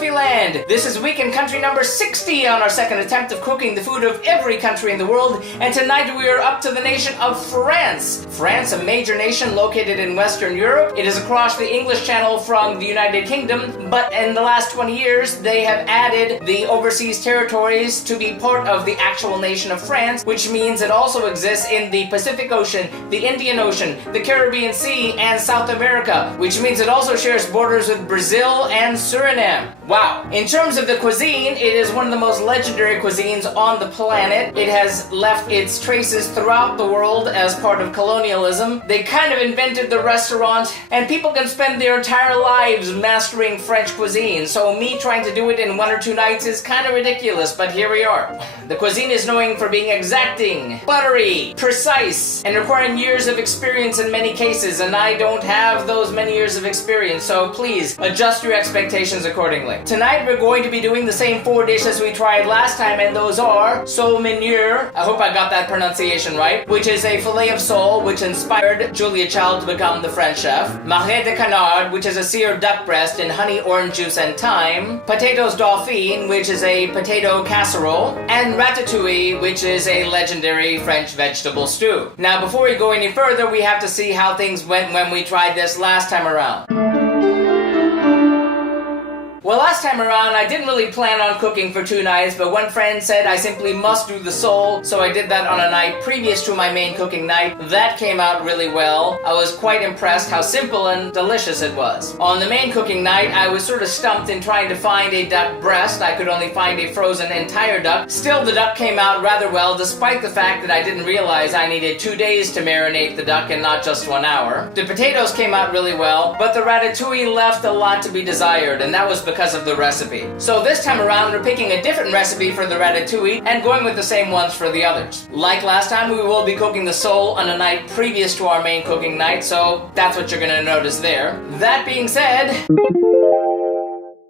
Cliffieland! This is week in country number 60 on our second attempt of cooking the food of every country in the world, and tonight we are up to the nation of France. France, a major nation located in Western Europe. It is across the English Channel from the United Kingdom, but in the last 20 years they have added the overseas territories to be part of the actual nation of France, which means it also exists in the Pacific Ocean, the Indian Ocean, the Caribbean Sea, and South America, which means it also shares borders with Brazil and Suriname. Wow. In terms of the cuisine, it is one of the most legendary cuisines on the planet. It has left its traces throughout the world as part of colonialism. They kind of invented the restaurant, and people can spend their entire lives mastering French cuisine, so me trying to do it in 1 or 2 nights is kind of ridiculous, but here we are. The cuisine is known for being exacting, buttery, precise, and requiring years of experience in many cases, and I don't have those many years of experience, so please adjust your expectations accordingly. Tonight we're going to be doing the same 4 dishes we tried last time, and those are Meuniere, I hope I got that pronunciation right, which is a filet of sole which inspired Julia Child to become the French chef. Magret de Canard, which is a seared duck breast in honey, orange juice, and thyme. Potatoes Dauphine, which is a potato casserole. And Ratatouille, which is a legendary French vegetable stew. Now before we go any further, we have to see how things went when we tried this last time around. Well, last time around, I didn't really plan on cooking for 2 nights, but one friend said I simply must do the sole, so I did that on a night previous to my main cooking night. That came out really well. I was quite impressed how simple and delicious it was. On the main cooking night, I was sort of stumped in trying to find a duck breast. I could only find a frozen entire duck. Still, the duck came out rather well, despite the fact that I didn't realize I needed 2 days to marinate the duck and not just 1 hour. The potatoes came out really well, but the ratatouille left a lot to be desired, and that was because of the recipe. So this time around, we're picking a different recipe for the ratatouille and going with the same ones for the others. Like last time, we will be cooking the sole on a night previous to our main cooking night, so that's what you're gonna notice there. That being said,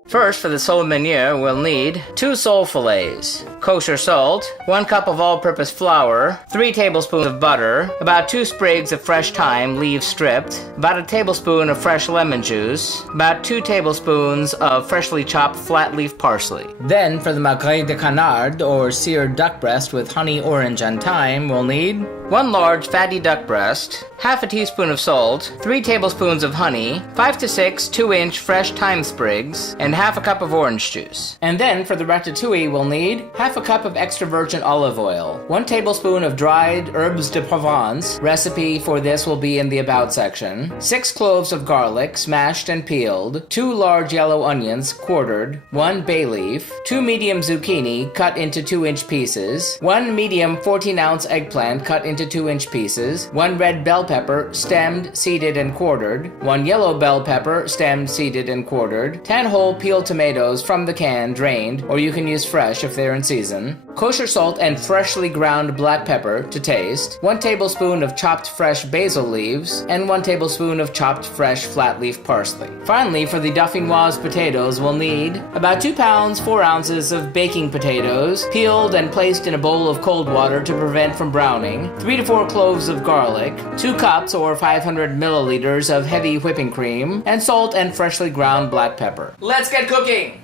first, for the sole meuniere, we'll need 2 sole fillets, kosher salt, 1 cup of all-purpose flour, 3 tablespoons of butter, about 2 sprigs of fresh thyme, leaves stripped, about a tablespoon of fresh lemon juice, about 2 tablespoons of freshly chopped flat-leaf parsley. Then, for the Magret de Canard, or seared duck breast with honey, orange, and thyme, we'll need 1 large fatty duck breast, half a teaspoon of salt, 3 tablespoons of honey, 5 to 6 2-inch fresh thyme sprigs, and half a cup of orange juice. And then for the ratatouille, we'll need half a cup of extra virgin olive oil, 1 tablespoon of dried herbes de Provence. Recipe for this will be in the About section. 6 cloves of garlic, smashed and peeled, 2 large yellow onions, quartered, 1 bay leaf, 2 medium zucchini cut into 2-inch pieces, 1 medium 14-ounce eggplant cut into 2-inch pieces, 1 red bell pepper, stemmed, seeded, and quartered, 1 yellow bell pepper, stemmed, seeded, and quartered, 10 whole peeled tomatoes from the can, drained, or you can use fresh if they're in season, kosher salt and freshly ground black pepper to taste, 1 tablespoon of chopped fresh basil leaves, and 1 tablespoon of chopped fresh flat leaf parsley. Finally, for the Dauphinoise potatoes, we'll need about 2 pounds 4 ounces of baking potatoes, peeled and placed in a bowl of cold water to prevent from browning, 3 to 4 cloves of garlic, 2 cups or 500 milliliters of heavy whipping cream, and salt and freshly ground black pepper. Let's get cooking!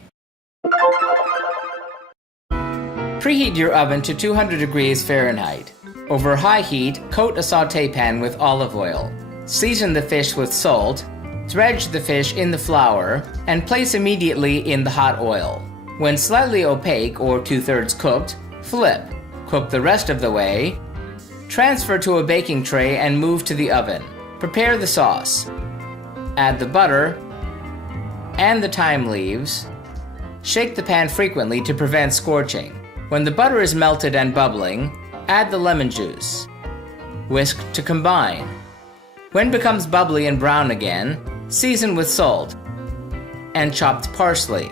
Preheat your oven to 200 degrees Fahrenheit. Over high heat, coat a sauté pan with olive oil. Season the fish with salt, dredge the fish in the flour, and place immediately in the hot oil. When slightly opaque or 2/3 cooked, flip. Cook the rest of the way. Transfer to a baking tray and move to the oven. Prepare the sauce. Add the butter and the thyme leaves. Shake the pan frequently to prevent scorching. When the butter is melted and bubbling, add the lemon juice. Whisk to combine. When it becomes bubbly and brown again, season with salt and chopped parsley.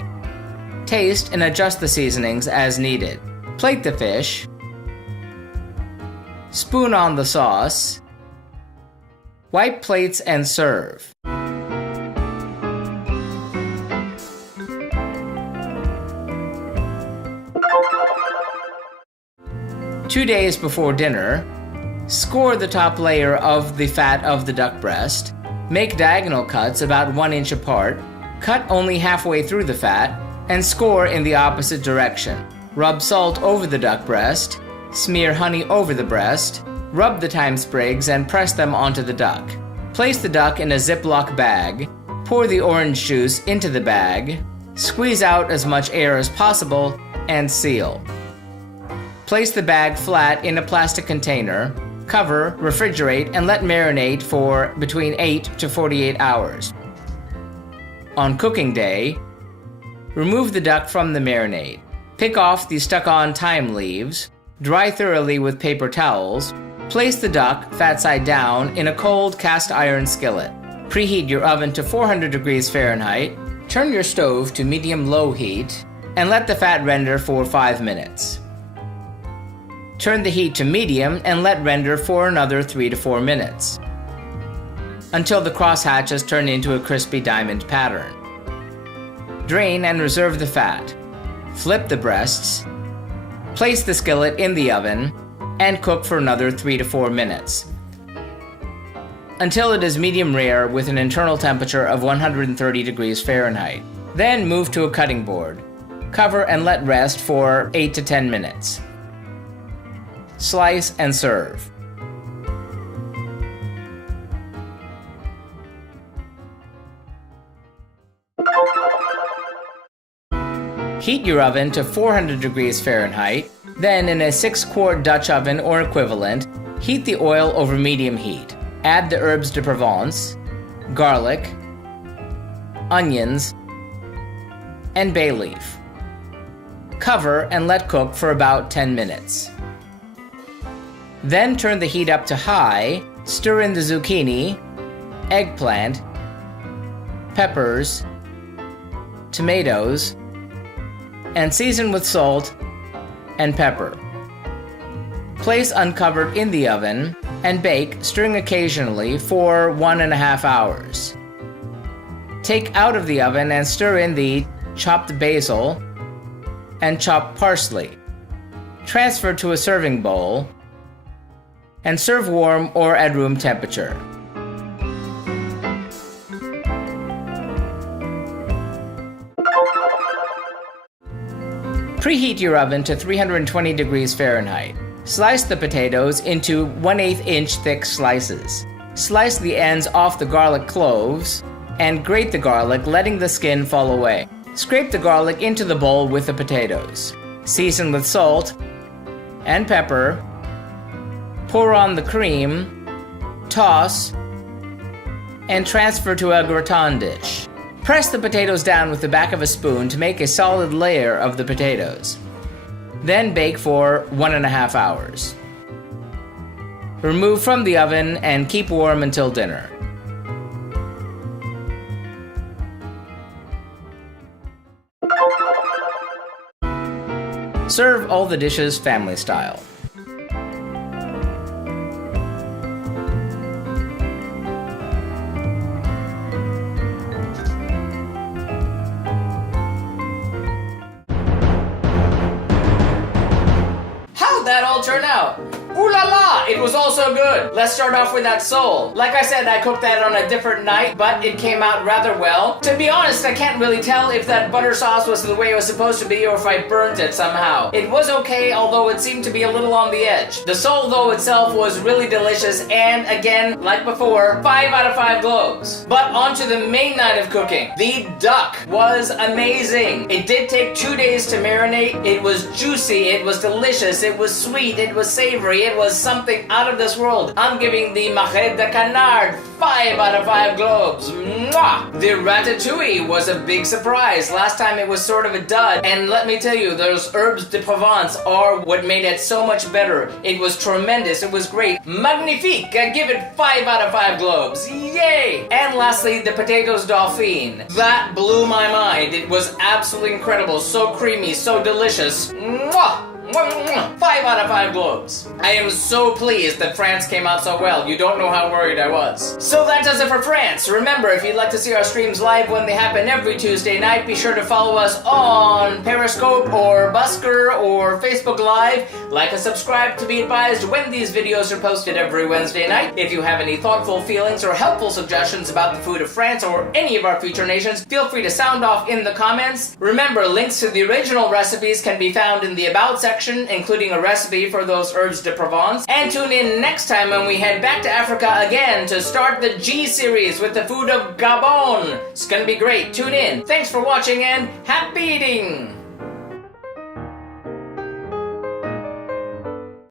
Taste and adjust the seasonings as needed. Plate the fish. Spoon on the sauce. Wipe plates and serve. Two days before dinner, score the top layer of the fat of the duck breast. Make diagonal cuts about 1 inch apart. Cut only halfway through the fat. and score in the opposite direction. Rub salt over the duck breast, smear honey over the breast, rub the thyme sprigs and press them onto the duck. Place the duck in a Ziploc bag, pour the orange juice into the bag, squeeze out as much air as possible, and seal. Place the bag flat in a plastic container, cover, refrigerate, and let marinate for between 8 to 48 hours. On cooking day, remove the duck from the marinade. Pick off the stuck-on thyme leaves, dry thoroughly with paper towels, place the duck, fat side down, in a cold cast iron skillet. Preheat your oven to 400 degrees Fahrenheit, turn your stove to medium-low heat, and let the fat render for 5 minutes. Turn the heat to medium and let render for another 3 to 4 minutes, until the crosshatches turn into a crispy diamond pattern. Drain and reserve the fat. Flip the breasts, place the skillet in the oven, and cook for another 3 to 4 minutes, until it is medium rare with an internal temperature of 130 degrees Fahrenheit. Then move to a cutting board. Cover and let rest for 8 to 10 minutes. Slice and serve. Heat your oven to 400 degrees Fahrenheit, then in a 6-quart Dutch oven or equivalent, heat the oil over medium heat. Add the herbes de Provence, garlic, onions, and bay leaf. Cover and let cook for about 10 minutes. Then turn the heat up to high, stir in the zucchini, eggplant, peppers, tomatoes, and season with salt and pepper. Place uncovered in the oven and bake, stirring occasionally, for 1.5 hours. Take out of the oven and stir in the chopped basil and chopped parsley. Transfer to a serving bowl and serve warm or at room temperature. Preheat your oven to 320 degrees Fahrenheit. Slice the potatoes into 1/8 inch thick slices. Slice the ends off the garlic cloves and grate the garlic, letting the skin fall away. Scrape the garlic into the bowl with the potatoes. Season with salt and pepper. Pour on the cream, toss, and transfer to a gratin dish. Press the potatoes down with the back of a spoon to make a solid layer of the potatoes. Then bake for 1.5 hours. Remove from the oven and keep warm until dinner. Serve all the dishes family style. That all turned out? Ooh la la! It was all so good! Let's start off with that sole. Like I said, I cooked that on a different night, but it came out rather well. To be honest, I can't really tell if that butter sauce was the way it was supposed to be or if I burnt it somehow. It was okay, although it seemed to be a little on the edge. The sole, though, itself was really delicious, and again, like before, 5 out of 5 globes. But on to the main night of cooking. The duck was amazing. It did take 2 days to marinate. It was juicy, it was delicious, it was sweet, it was savory, it was something out of this world. I'm giving the Magret de Canard 5 out of 5 globes. Mwah! The Ratatouille was a big surprise. Last time it was sort of a dud, and let me tell you, those herbes de Provence are what made it so much better. It was tremendous, it was great. Magnifique! I give it 5 out of 5 globes. Yay! And lastly, the potatoes Dauphine. That blew my mind. It was absolutely incredible, so creamy, so delicious. Mwah! 5 out of 5 globes. I am so pleased that France came out so well. You don't know how worried I was. So that does it for France. Remember, if you'd like to see our streams live when they happen every Tuesday night, be sure to follow us on Periscope or Busker or Facebook Live. Like and subscribe to be advised when these videos are posted every Wednesday night. If you have any thoughtful feelings or helpful suggestions about the food of France or any of our future nations, feel free to sound off in the comments. Remember, links to the original recipes can be found in the About section, including a recipe for those herbes de Provence. And tune in next time when we head back to Africa again to start the G series with the food of Gabon. It's gonna be great. Tune in. Thanks for watching and happy eating!